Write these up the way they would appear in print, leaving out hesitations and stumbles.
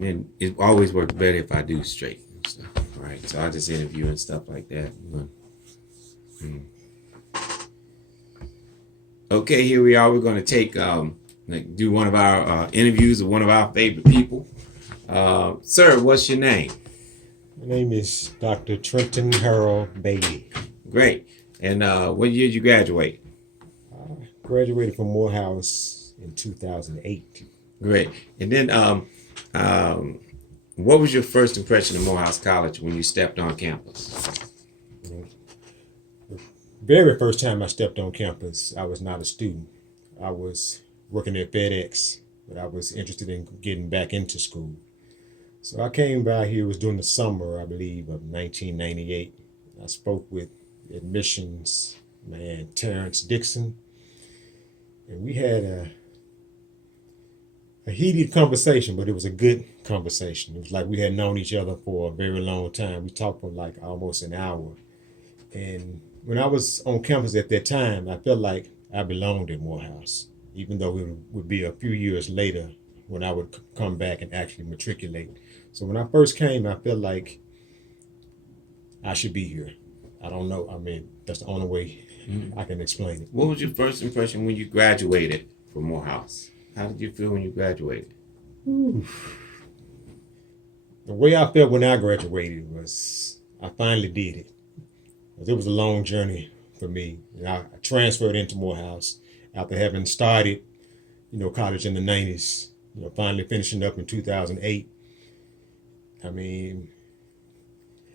And it always works better if I do straight and stuff. Right. So I just interview and stuff like that. Okay, here we are. We're going to take do one of our interviews of one of our favorite people. Sir, what's your name? My name is Dr. Trenton Harold Bailey. Great. And what year did you graduate? I graduated from Morehouse in 2008. Great. And then what was your first impression of Morehouse College when you stepped on campus? The very first time I stepped on campus, I was not a student. I was working at FedEx, but I was interested in getting back into school. So I came by here, it was during the summer, I believe, of 1998. I spoke with admissions man Terrence Dixon, and we had a heated conversation, but it was a good conversation. It was like we had known each other for a very long time. We talked for like almost an hour. And when I was on campus at that time, I felt like I belonged at Morehouse, even though it would be a few years later when I would come back and actually matriculate. So when I first came, I felt like I should be here. I don't know. I mean, that's the only way I can explain it. What was your first impression when you graduated from Morehouse? How did you feel when you graduated? The way I felt when I graduated was I finally did it. It was a long journey for me. And I transferred into Morehouse after having started, college in the 90s, finally finishing up in 2008. I mean,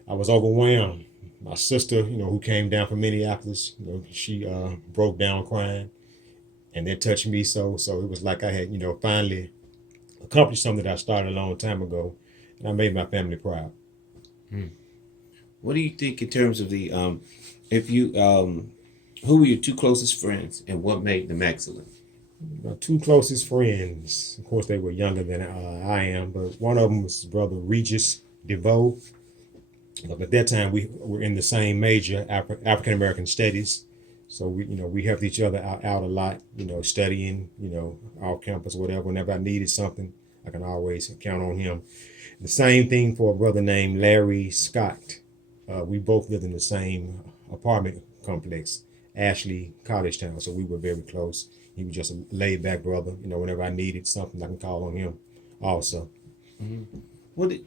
I was overwhelmed. My sister, who came down from Minneapolis, she broke down crying, and that touched me so. So it was like I had, finally accomplished something that I started a long time ago, and I made my family proud. What do you think in terms of the, who were your two closest friends, and what made them excellent? My two closest friends, of course, they were younger than I am, but one of them was Brother Regis DeVoe. But at that time, we were in the same major, African American Studies. So we helped each other out a lot, studying, off campus, whatever. Whenever I needed something, I can always count on him. The same thing for a brother named Larry Scott. We both lived in the same apartment complex, Ashley College Town. So we were very close. He was just a laid back brother. Whenever I needed something, I can call on him also. What did,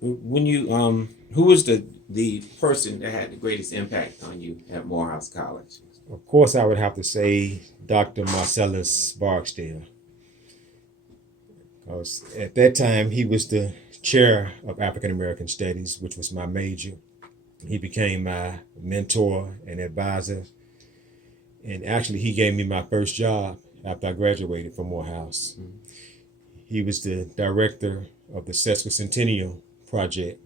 when you who was the person that had the greatest impact on you at Morehouse College? Of course, I would have to say Dr. Marcellus Barksdale, because at that time he was the chair of African American Studies, which was my major. He became my mentor and advisor, and actually he gave me my first job after I graduated from Morehouse. He was the director of the Sesquicentennial Project.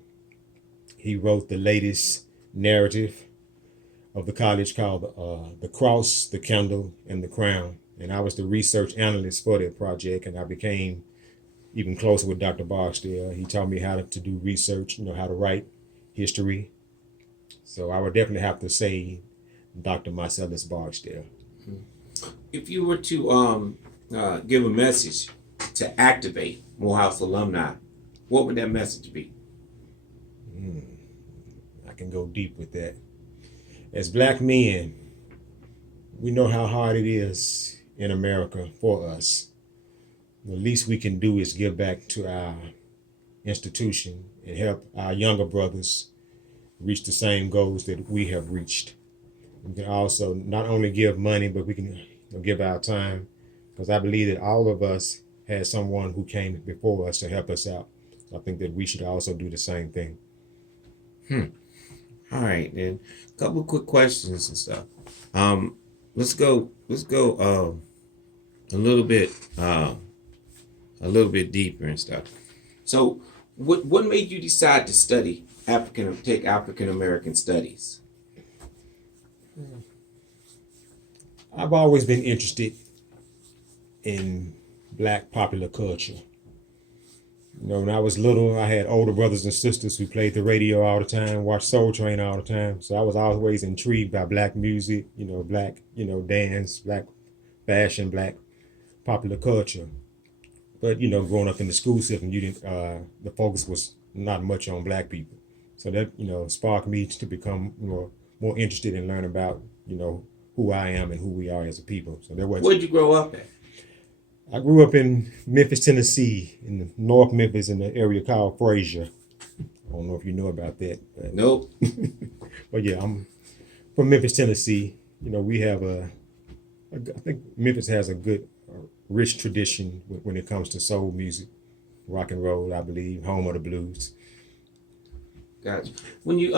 He wrote the latest narrative of the college called The Cross, the Candle, and the Crown. And I was the research analyst for that project, and I became even closer with Dr. Barksdale. He taught me how to do research, how to write history. So I would definitely have to say Dr. Marcellus Barksdale. If you were to give a message to activate Morehouse alumni, what would that message be? I can go deep with that. As Black men, we know how hard it is in America for us. The least we can do is give back to our institution and help our younger brothers reach the same goals that we have reached. We can also not only give money, but we can give our time, because I believe that all of us had someone who came before us to help us out. So I think that we should also do the same thing. All right, then a couple of quick questions and stuff. Let's go a little bit deeper and stuff. So what made you decide to study take African American studies? I've always been interested in Black popular culture. When I was little, I had older brothers and sisters who played the radio all the time, watched Soul Train all the time. So I was always intrigued by Black music, Black, dance, Black fashion, Black popular culture. But growing up in the school system, you didn't. The focus was not much on black people, so that sparked me to become more interested in learning about who I am and who we are as a people. So there was. Where'd you grow up at? I grew up in Memphis, Tennessee, in North Memphis, in the area called Frazier. I don't know if you know about that. But, Nope. but yeah, I'm from Memphis, Tennessee. We have I think Memphis has a good, rich tradition when it comes to soul music, rock and roll. I believe home of the blues. Gotcha. When you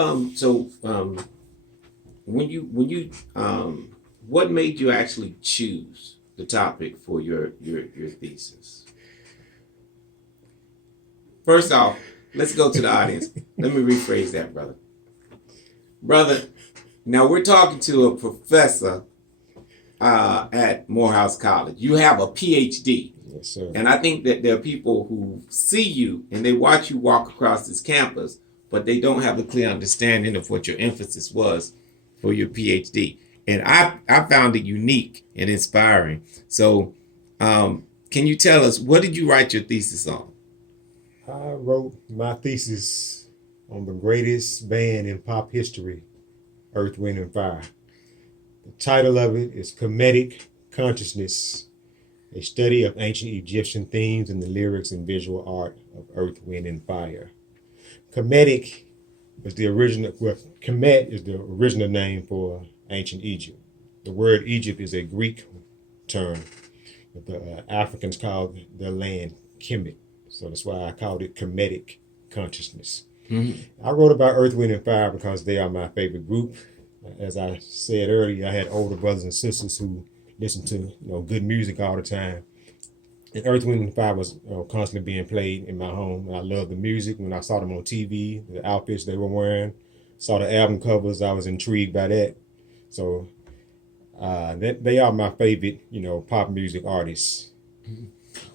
what made you actually choose the topic for your thesis? First off, let's go to the audience. Let me rephrase that, brother. Brother, now we're talking to a professor at Morehouse College. You have a PhD. Yes, sir. And I think that there are people who see you and they watch you walk across this campus, but they don't have a clear understanding of what your emphasis was for your PhD. And I found it unique and inspiring. So can you tell us, what did you write your thesis on? I wrote my thesis on the greatest band in pop history, Earth, Wind, and Fire. The title of it is Kemetic Consciousness, a study of ancient Egyptian themes in the lyrics and visual art of Earth, Wind, and Fire. Kemetic is the original, Kemet is the original name for ancient Egypt. The word Egypt is a Greek term that the Africans called their land Kemet. So that's why I called it Kemetic Consciousness. Mm-hmm. I wrote about Earth, Wind, and Fire because they are my favorite group. As I said earlier, I had older brothers and sisters who listened to good music all the time. And Earth, Wind, and Fire was constantly being played in my home. And I loved the music. When I saw them on TV, the outfits they were wearing, saw the album covers, I was intrigued by that. So they are my favorite, pop music artists.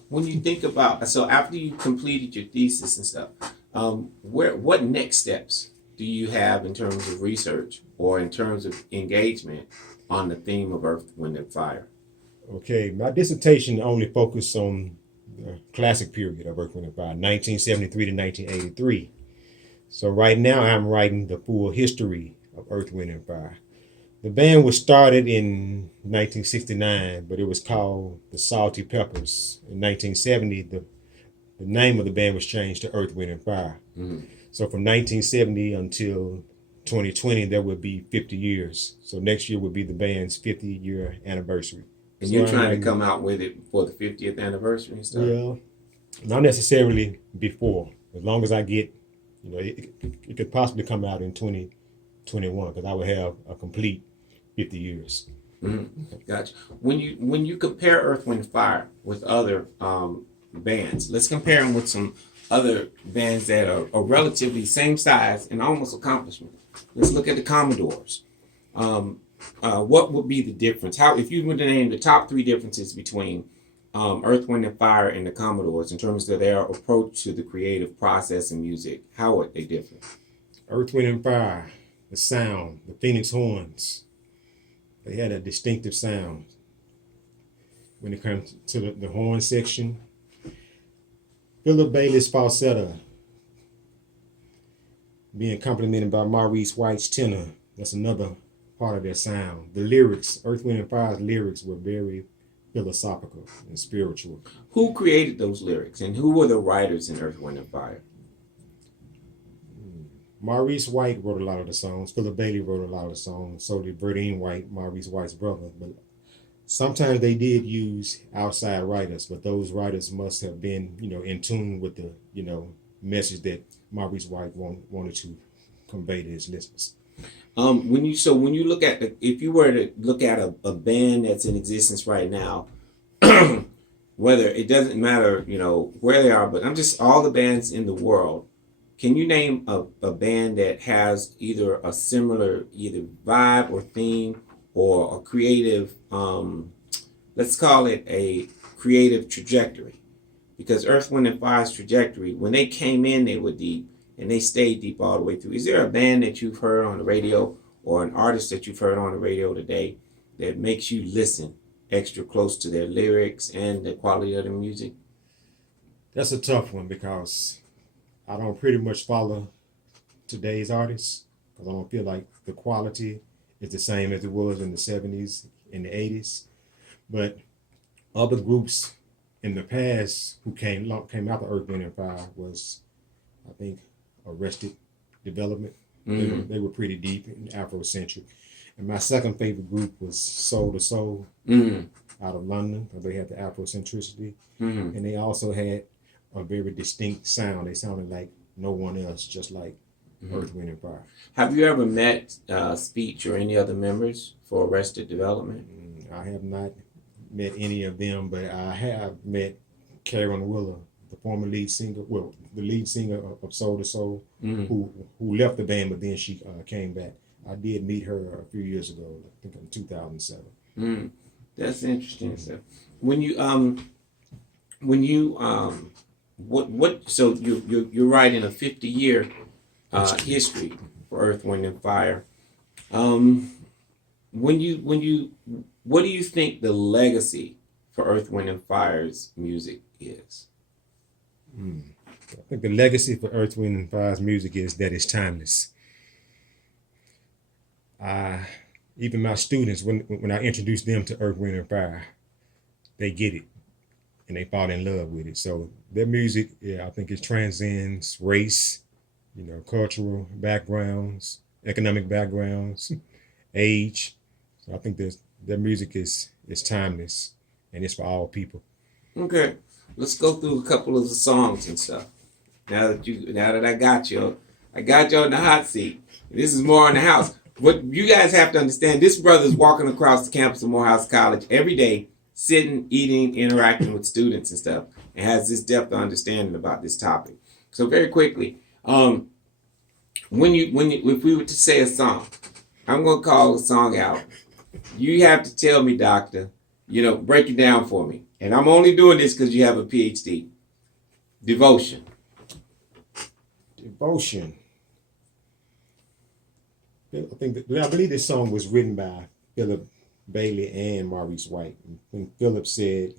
When you think about, so after you completed your thesis and stuff, what next steps do you have in terms of research or in terms of engagement on the theme of Earth, Wind, and Fire? Okay, my dissertation only focused on the classic period of Earth, Wind, and Fire, 1973 to 1983. So right now I'm writing the full history of Earth, Wind, and Fire. The band was started in 1969, but it was called the Salty Peppers. In 1970, the name of the band was changed to Earth, Wind, and Fire. Mm-hmm. So from 1970 until 2020, there would be 50 years. So next year would be the band's 50-year anniversary. And so you're trying to come out with it for the 50th anniversary and stuff? Well, not necessarily before. As long as I get, it could possibly come out in 2021 because I would have a complete 50 years. Mm-hmm. Gotcha. When you compare Earth, Wind, and Fire with other bands, let's compare them with some other bands that are relatively same size and almost accomplishment. Let's look at the Commodores. What would be the difference? If you were to name the top 3 differences between Earth, Wind, and Fire and the Commodores in terms of their approach to the creative process in music, how would they differ? Earth, Wind, and Fire, the sound, the Phoenix horns, they had a distinctive sound. When it comes to the horn section, Philip Bailey's falsetto being complemented by Maurice White's tenor, that's another part of their sound. The lyrics, Earth, Wind, and Fire's lyrics were very philosophical and spiritual. Who created those lyrics and who were the writers in Earth, Wind, and Fire? Maurice White wrote a lot of the songs. Philip Bailey wrote a lot of the songs. So did Verdine White, Maurice White's brother. But sometimes they did use outside writers, but those writers must have been, in tune with the, message that Maurice White wanted to convey to his listeners. When you look at if you were to look at a band that's in existence right now, whether it doesn't matter, where they are, but I'm just all the bands in the world. Can you name a band that has either a similar vibe or theme or a creative, let's call it a creative trajectory? Because Earth, Wind, and Fire's trajectory, when they came in, they were deep, and they stayed deep all the way through. Is there a band that you've heard on the radio or an artist that you've heard on the radio today that makes you listen extra close to their lyrics and the quality of the music? That's a tough one because I don't pretty much follow today's artists because I don't feel like the quality is the same as it was in the 70s and the 80s. But other groups in the past who came out of Earth, Wind and Fire was, I think, Arrested Development. They were pretty deep and Afrocentric. And my second favorite group was Soul to Soul out of London. They had the Afrocentricity. And they also had a very distinct sound. They sounded like no one else, just like Earth, Wind and Fire. Have you ever met Speech or any other members for Arrested Development? I have not met any of them, but I have met Karen Willer, the former lead singer, the lead singer of Soul to Soul, who left the band, but then she came back. I did meet her a few years ago, I think in 2007. That's interesting stuff. When you so you're writing a 50-year history for Earth, Wind and Fire. What do you think the legacy for Earth, Wind and Fire's music is? I think the legacy for Earth, Wind and Fire's music is that it's timeless. Even my students, when I introduce them to Earth, Wind and Fire, they get it and they fall in love with it. So their music, I think it transcends race, cultural backgrounds, economic backgrounds, age. So I think their music is timeless and it's for all people. Okay, let's go through a couple of the songs and stuff. Now that I got you in the hot seat. This is more in the house. What you guys have to understand, this brother's walking across the campus of Morehouse College every day, sitting, eating, interacting with students and stuff, and has this depth of understanding about this topic. So very quickly, if we were to say a song, I'm gonna call a song out. You have to tell me, doctor, break it down for me. And I'm only doing this because you have a PhD. Devotion. I believe this song was written by Philip Bailey and Maurice White. When Philip said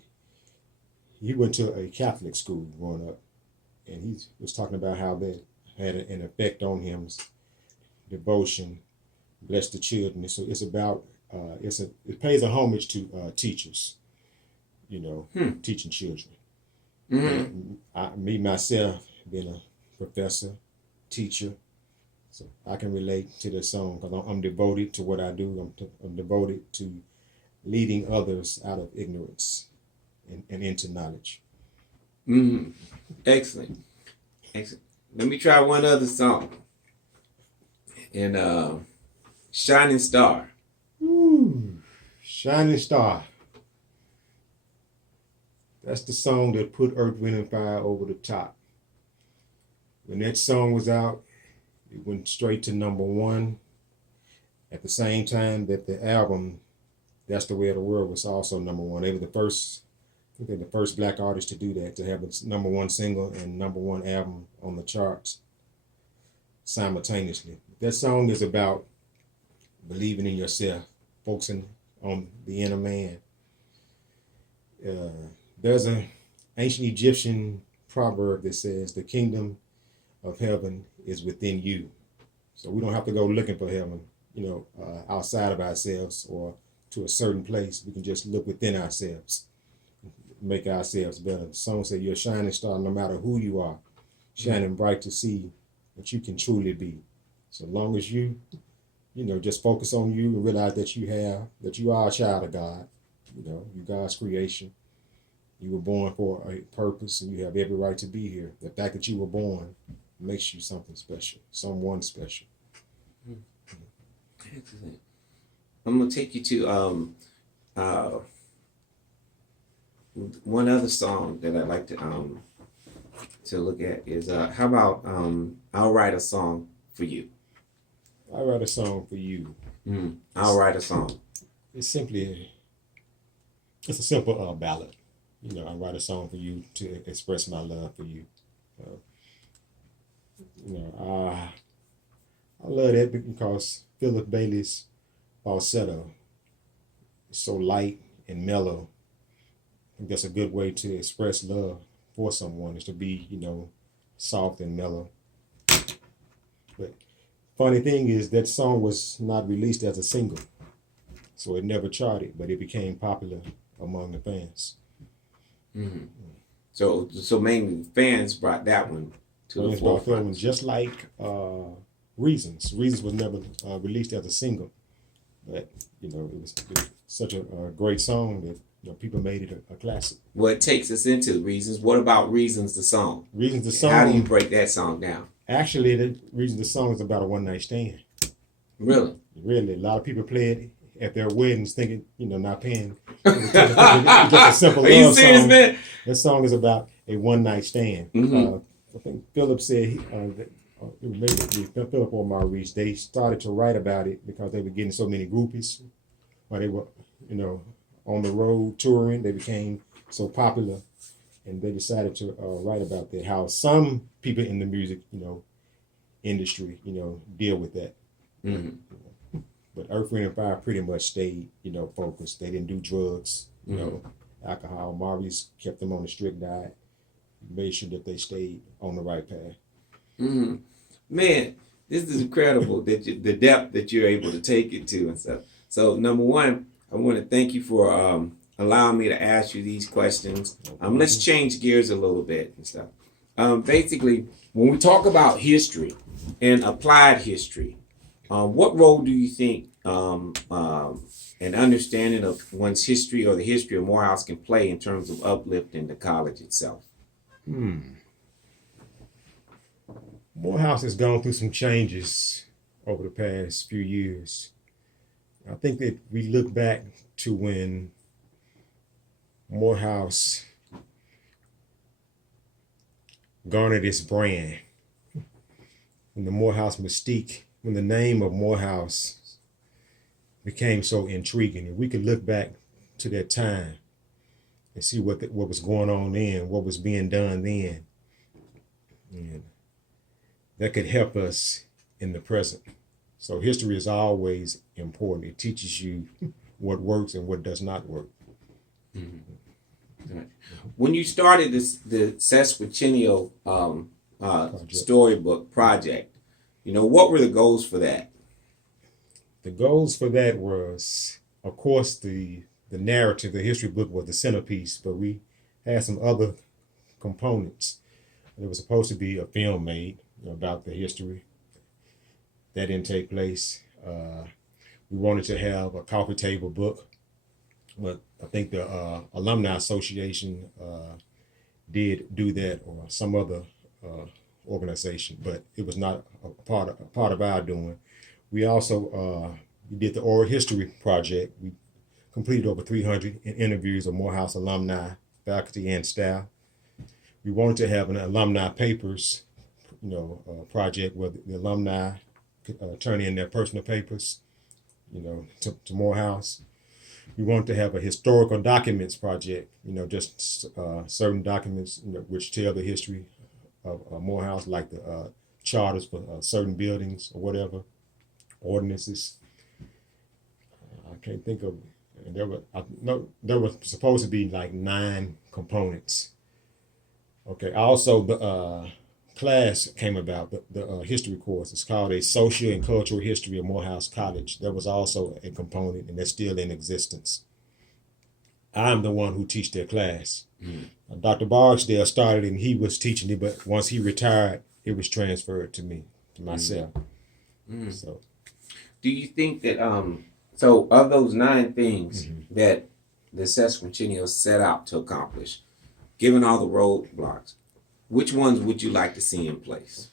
he went to a Catholic school growing up, and he was talking about how that had an effect on him. Devotion, bless the children. So it's about it pays a homage to teachers, teaching children. Me myself, being a professor, teacher, so I can relate to this song because I'm devoted to what I do. I'm devoted to leading others out of ignorance and into knowledge. Excellent. Let me try one other song. And Shining Star. Shining Star. That's the song that put Earth, Wind and Fire over the top. When that song was out, it went straight to #1. At the same time that the album, That's the Way of the World, was also #1. They were the first, I think they're the first black artists to do that, to have a #1 single and #1 album on the charts simultaneously. That song is about believing in yourself, focusing on the inner man. There's an ancient Egyptian proverb that says, the kingdom of heaven is within you. So we don't have to go looking for heaven, outside of ourselves or to a certain place. We can just look within ourselves, make ourselves better. The song said, you're a shining star no matter who you are, shining bright to see what you can truly be. So long as you, just focus on you and realize that you are a child of God. You're God's creation. You were born for a purpose and you have every right to be here. The fact that you were born makes you something special, someone special. Excellent. I'm going to take you to one other song that I'd like to look at is, how about I'll Write a Song for You. I'll Write a Song for You. I'll Write a Song. It's a simple ballad. I write a song for you to express my love for you. I love that because Philip Bailey's falsetto is so light and mellow. I think that's a good way to express love for someone is to be, soft and mellow. But funny thing is that song was not released as a single, so it never charted, but it became popular among the fans. Mm-hmm. So mainly fans brought that one to the forefront. Just like Reasons. Reasons was never released as a single, but it was such a great song that people made it a classic. Well, it takes us into Reasons. What about Reasons the song? Reasons the song. How do you break that song down? Actually, the Reasons the song is about a one night stand. Really? Really, a lot of people play it at their weddings, thinking not paying. Just a simple Are you love serious, song. man? That song is about a one night stand. Mm-hmm. I think Philip said maybe Philip or Maurice, they started to write about it because they were getting so many groupies, or they were on the road touring. They became so popular, and they decided to write about that. How some people in the music industry deal with that. Mm-hmm. But Earth, Wind and Fire pretty much stayed focused. They didn't do drugs, alcohol. Maurice kept them on a strict diet, made sure that they stayed on the right path. Mm-hmm. Man, this is incredible that the depth that you're able to take it to and stuff. So number one, I want to thank you for allowing me to ask you these questions. Let's change gears a little bit and stuff. Basically, when we talk about history and applied history, what role do you think an understanding of one's history or the history of Morehouse can play in terms of uplifting the college itself? Morehouse has gone through some changes over the past few years. I think that we look back to when Morehouse garnered its brand, when the Morehouse mystique, when the name of Morehouse became so intriguing. And we could look back to that time and see what was going on then, what was being done then. And that could help us in the present. So history is always important. It teaches you what works and what does not work. Mm-hmm. Right. When you started the Sesquicentennial storybook project, what were the goals for that? The goals for that was, of course, the narrative, the history book was the centerpiece, but we had some other components. There was supposed to be a film made about the history. That didn't take place. We wanted to have a coffee table book, but I think the Alumni Association did do that, or some other organization, but it was not a part of our doing. We also we did the oral history project. We completed over 300 interviews of Morehouse alumni, faculty, and staff. We wanted to have an alumni papers, project where the alumni could turn in their personal papers, to Morehouse. We wanted to have a historical documents project, just certain documents which tell the history of Morehouse, like the charters for certain buildings or whatever, ordinances. I can't think of. And there was supposed to be like 9 components. Okay. Also, the class came about, the history course. It's called A Social and Cultural History of Morehouse College. That was also a component, and that's still in existence. I'm the one who teach their class. Mm-hmm. Dr. Barksdale started and he was teaching it, but once he retired, it was transferred to me, to myself. Mm-hmm. So, do you think that so of those 9 things mm-hmm. that the Sesquicentennial set out to accomplish, given all the roadblocks, which ones would you like to see in place?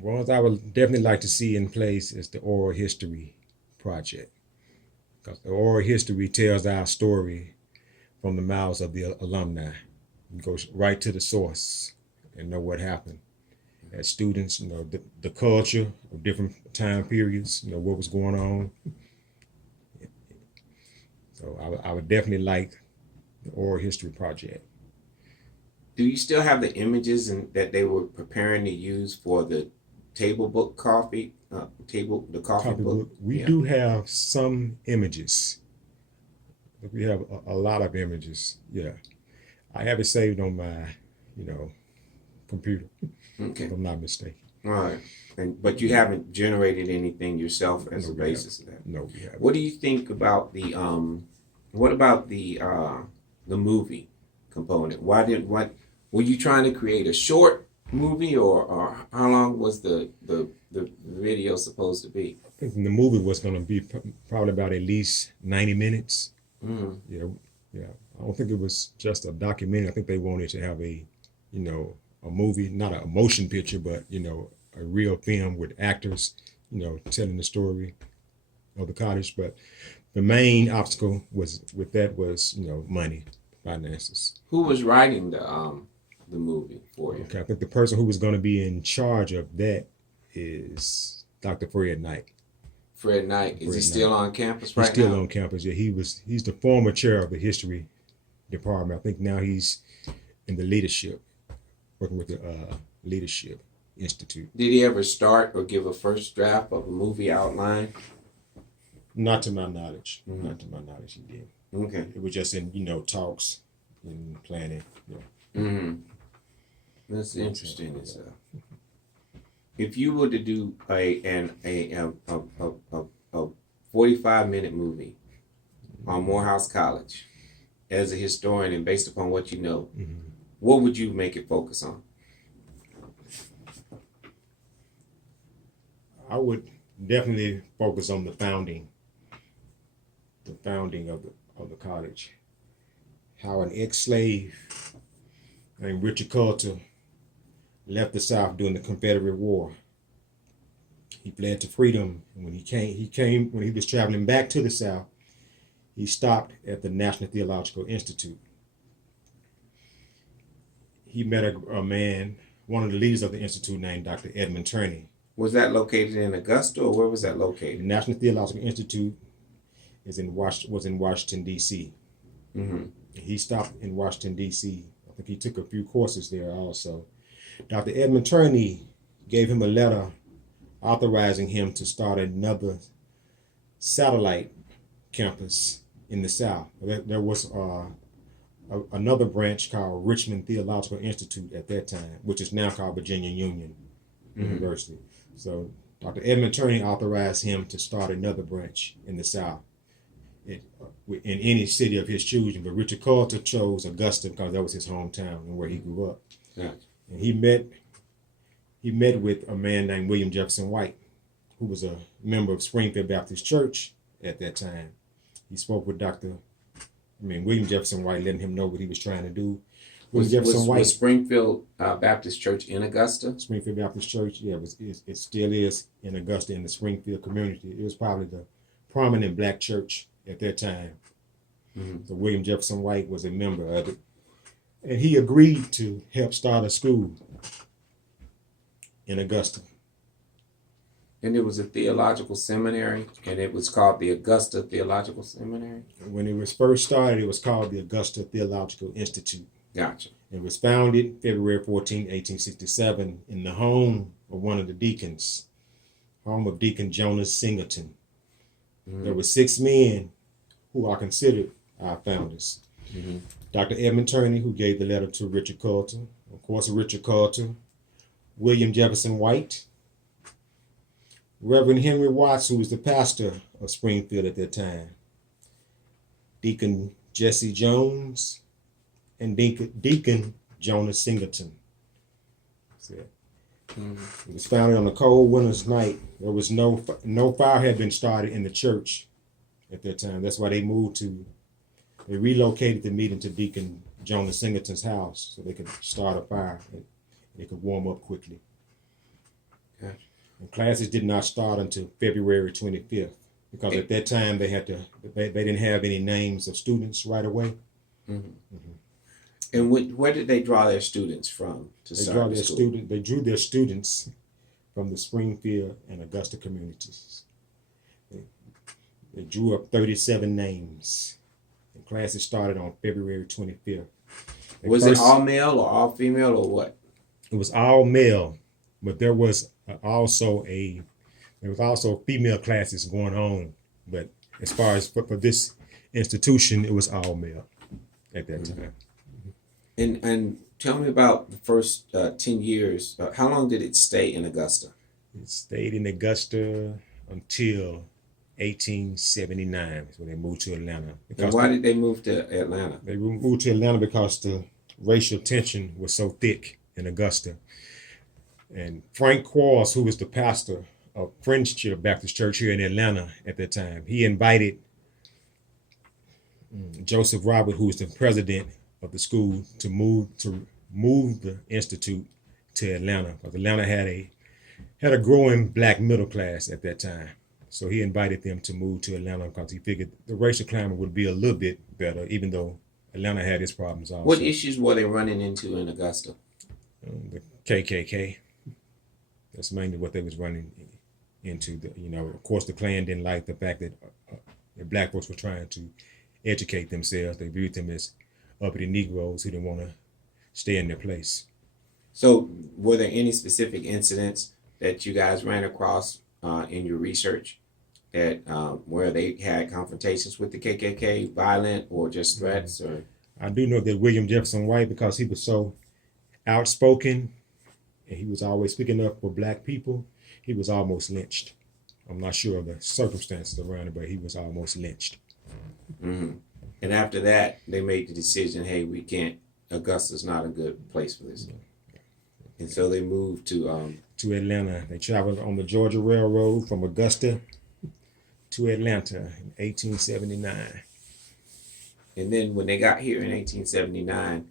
Ones I would definitely like to see in place is the oral history project. Because the oral history tells our story from the mouths of the alumni. It goes right to the source and know what happened. As students, the culture of different time periods, what was going on. So I would definitely like the oral history project. Do you still have the images that they were preparing to use for the table book coffee, the coffee book? We do have some images. We have a lot of images, yeah. I have it saved on my, computer, Okay. if I'm not mistaken. All right. But you haven't generated anything yourself as No, a we basis of that. No, we haven't. What do you think about what about the movie component? What were you trying to create a short movie, or how long was the video supposed to be? I think the movie was going to be probably about at least 90 minutes. Mm. Yeah, yeah. I don't think it was just a documentary. I think they wanted to have a movie, not a motion picture, but a real film with actors, telling the story of the cottage. But the main obstacle was money, finances. Who was writing the movie for you? Okay, I think the person who was going to be in charge of that is Dr. Fred Knight. Fred Knight. Is he still on campus He's right still now? on campus. Yeah, he's the former chair of the history department. I think now he's in the leadership, working with the Leadership Institute. Did he ever start or give a first draft of a movie outline? Not to my knowledge. Not to my knowledge, he did. Okay. It was just in talks and planning. Mm-hmm. That's interesting. If you were to do a 45-minute movie on Morehouse College as a historian and based upon what you know, what would you make it focus on? I would definitely focus on the founding of the college. How an ex-slave named Richard Coulter left the South during the Confederate War. He fled to freedom, and when he was traveling back to the South, he stopped at the National Theological Institute. He met a man, one of the leaders of the institute, named Dr. Edmund Turney. Was that located in Augusta, or where was that The located? National Theological Institute was in Washington, D.C. Mm-hmm. He stopped in Washington, D.C. I think he took a few courses there also. Dr. Edmund Turney gave him a letter authorizing him to start another satellite campus in the South. There was another branch called Richmond Theological Institute at that time, which is now called Virginia Union University. So Dr. Edmund Turney authorized him to start another branch in the South, in any city of his choosing. But Richard Coulter chose Augusta because that was his hometown and where he grew up. Gotcha. And he met with a man named William Jefferson White, who was a member of Springfield Baptist Church at that time. He spoke with William Jefferson White, letting him know what he was trying to do. Was Springfield Baptist Church in Augusta? Springfield Baptist Church, yeah, it still is in Augusta, in the Springfield community. It was probably the prominent black church at that time. Mm-hmm. So William Jefferson White was a member of it. And he agreed to help start a school in Augusta. And it was a theological seminary, and it was called the Augusta Theological Seminary? When it was first started, it was called the Augusta Theological Institute. Gotcha. It was founded February 14, 1867, in the home of one of the deacons, home of Deacon Jonas Singleton. Mm-hmm. There were 6 men who are considered our founders. Mm-hmm. Dr. Edmund Turney, who gave the letter to Richard Coulter, of course, Richard Coulter, William Jefferson White, Reverend Henry Watts, who was the pastor of Springfield at that time, Deacon Jesse Jones, and Deacon Jonas Singleton. Mm-hmm. It was founded on a cold winter's night. There was no fire had been started in the church at that time. That's why they relocated the meeting to Deacon Jonas Singleton's house so they could start a fire and they could warm up quickly. Okay. And classes did not start until February 25th because at that time they didn't have any names of students right away. Mm-hmm. Mm-hmm. And where did they draw their students from to start the school? They drew their students from the Springfield and Augusta communities. They drew up 37 names. And classes started on February 25th. Was it all male or all female or what? It was all male, but there was also female classes going on. But as far as for this institution, it was all male at that time. And tell me about the first 10 years. How long did it stay in Augusta? It stayed in Augusta until 1879 is when they moved to Atlanta. And Because why did they move to Atlanta? they moved to Atlanta because the racial tension was so thick in Augusta. And Frank Quarles, who was the pastor of Friendship Baptist Church here in Atlanta at that time, he invited Joseph Robert, who was the president of the school, to move the institute to Atlanta because Atlanta had a growing black middle class at that time. So he invited them to move to Atlanta because he figured the racial climate would be a little bit better, even though Atlanta had its problems also. What issues were they running into in Augusta? The KKK. That's mainly what they was running into. Of course, the Klan didn't like the fact that black folks were trying to educate themselves. They viewed them as uppity Negroes who didn't want to stay in their place. So, were there any specific incidents that you guys ran across in your research that where they had confrontations with the KKK, violent or just threats? Or I do know that William Jefferson White, because he was so outspoken and he was always speaking up for black people, he was almost lynched. I'm not sure of the circumstances around it, but he was almost lynched. Mm-hmm. And after that, they made the decision, hey, we can't, Augusta's not a good place for this. And so they moved to Atlanta. They traveled on the Georgia Railroad from Augusta to Atlanta in 1879. And then when they got here in 1879,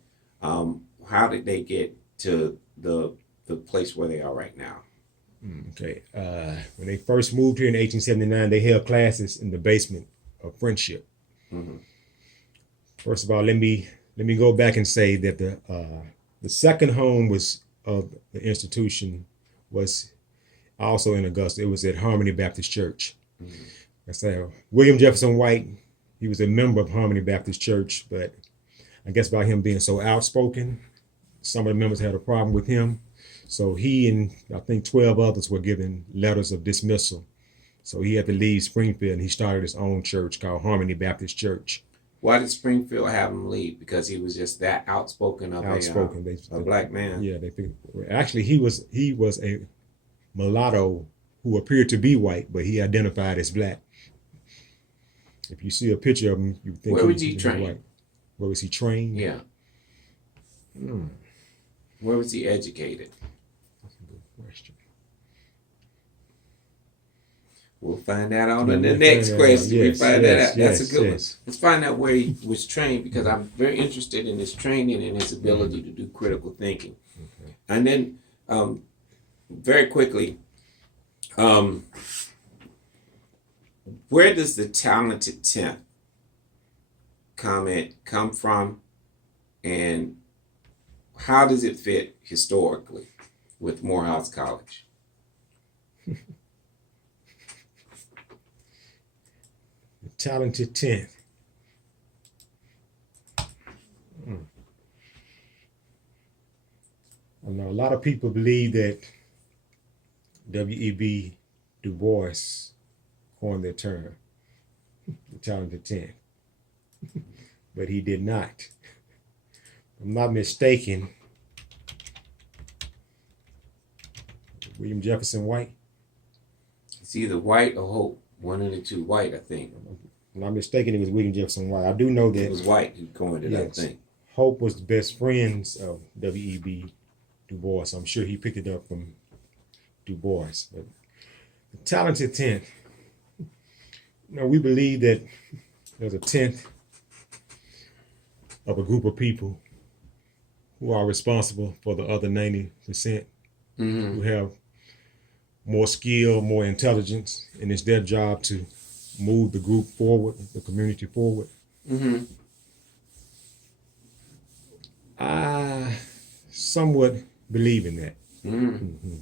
how did they get to the place where they are right now? Okay. When they first moved here in 1879, they held classes in the basement of Friendship. Mm-hmm. First of all, let me go back and say that the second home of the institution was also in Augusta. It was at Harmony Baptist Church. Mm-hmm. I say William Jefferson White, he was a member of Harmony Baptist Church, but I guess by him being so outspoken, some of the members had a problem with him. So he and I think 12 others were given letters of dismissal. So he had to leave Springfield and he started his own church called Harmony Baptist Church. Why did Springfield have him leave? Because he was just that outspoken of a black man. Yeah, they figured. Actually, he was a mulatto who appeared to be white, but he identified as black. If you see a picture of him, you think where was he trained? White. Where was he trained? Yeah. Where was he educated? That's a good question. We'll find that out in the next question. Yes, we find that out. That's yes, a good one. yes. Let's find out where he was trained because I'm very interested in his training and his ability to do critical thinking. Okay. And then, very quickly, where does the talented 10th comment come from, and how does it fit historically with Morehouse College? The talented 10th. I know a lot of people believe that W.E.B. Du Bois coined the term, the talented 10th, but he did not. If I'm not mistaken, William Jefferson White. It's either White or Hope. One of the two. White, I think. If I'm not mistaken, it was William Jefferson White. I do know that It was White who coined it, yes, I think. Hope was the best friends of W.E.B. Du Bois. I'm sure he picked it up from Du Bois. But the talented 10th, we believe that there's a 10th of a group of people who are responsible for the other 90%, who have more skill, more intelligence, and it's their job to move the group forward, the community forward. Mm-hmm. I somewhat believe in that. And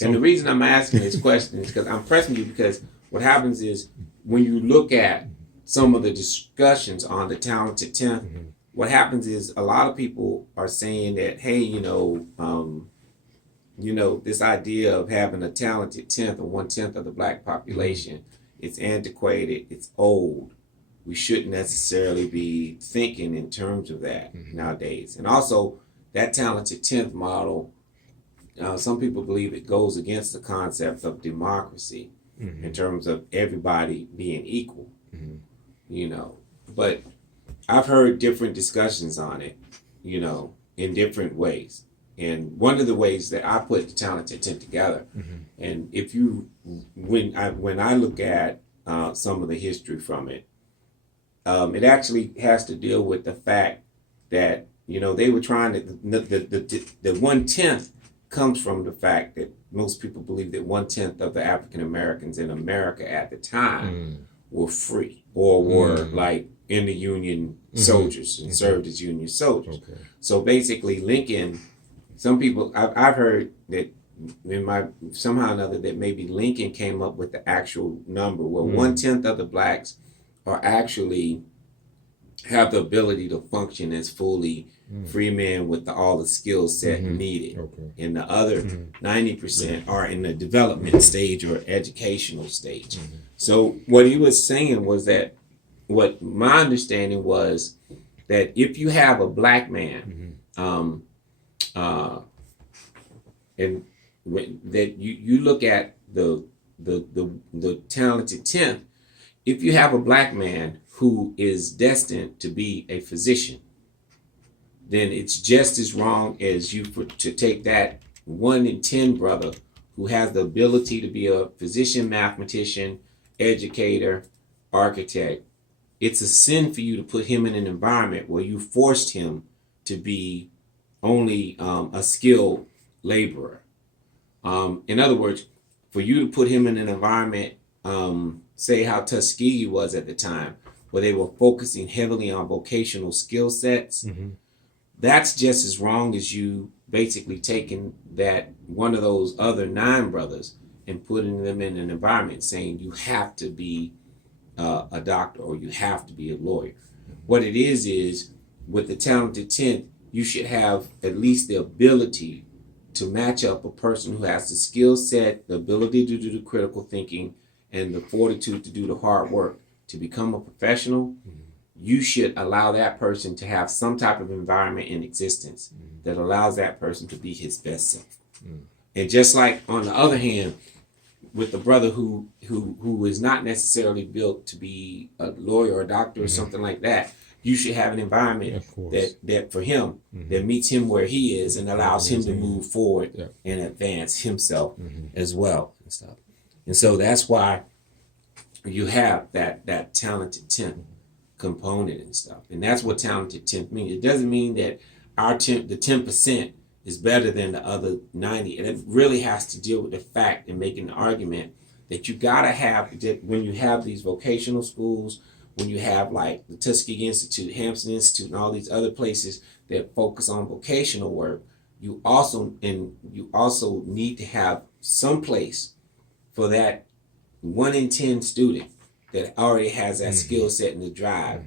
the reason I'm asking this question is because I'm pressing you because what happens is when you look at some of the discussions on the talented 10th, what happens is a lot of people are saying that, hey, this idea of having a talented 10th or 1/10 of the black population, it's antiquated, it's old. we shouldn't necessarily be thinking in terms of that nowadays. And also, that talented 10th model, some people believe it goes against the concept of democracy in terms of everybody being equal, you know. But I've heard different discussions on it, you know, in different ways. And one of the ways that I put the talented 10 together, and if you, when I look at some of the history from it, it actually has to deal with the fact that, you know, they were trying to, the 1/10 comes from the fact that most people believe that 1/10 of the African Americans in America at the time were free or were like in the Union soldiers and served as Union soldiers. Okay. So basically, Lincoln, some people, I've heard that somehow or another that maybe Lincoln came up with the actual number where 1/10 of the blacks are actually have the ability to function as fully free men with all the skill set needed. Okay. And the other 90% are in the development stage or educational stage. So what he was saying was that, what my understanding was that if you have a black man, and that you look at the talented 10th, if you have a black man who is destined to be a physician, then it's just as wrong as to take that 1 in 10 brother who has the ability to be a physician, mathematician, educator, architect. It's a sin for you to put him in an environment where you forced him to be only a skilled laborer. In other words, for you to put him in an environment, say how Tuskegee was at the time, where they were focusing heavily on vocational skill sets, that's just as wrong as you basically taking that one of those other 9 brothers and putting them in an environment saying you have to be a doctor or you have to be a lawyer. What it is with the talented 10th, you should have at least the ability to match up a person who has the skill set, the ability to do the critical thinking, and the fortitude to do the hard work to become a professional. You should allow that person to have some type of environment in existence that allows that person to be his best self. And just like on the other hand, with the brother who is not necessarily built to be a lawyer or a doctor or something like that, you should have an environment that for him that meets him where he is and allows him to move forward and advance himself as well and stuff. And so that's why you have that talented 10th component and stuff. And that's what talented 10th means. It doesn't mean that the 10% is better than the other 90. And it really has to deal with the fact and making the argument that you gotta have, that when you have these vocational schools, when you have like the Tuskegee Institute, Hampton Institute, and all these other places that focus on vocational work, you also need to have some place for that 1 in 10 student that already has that skill set and the drive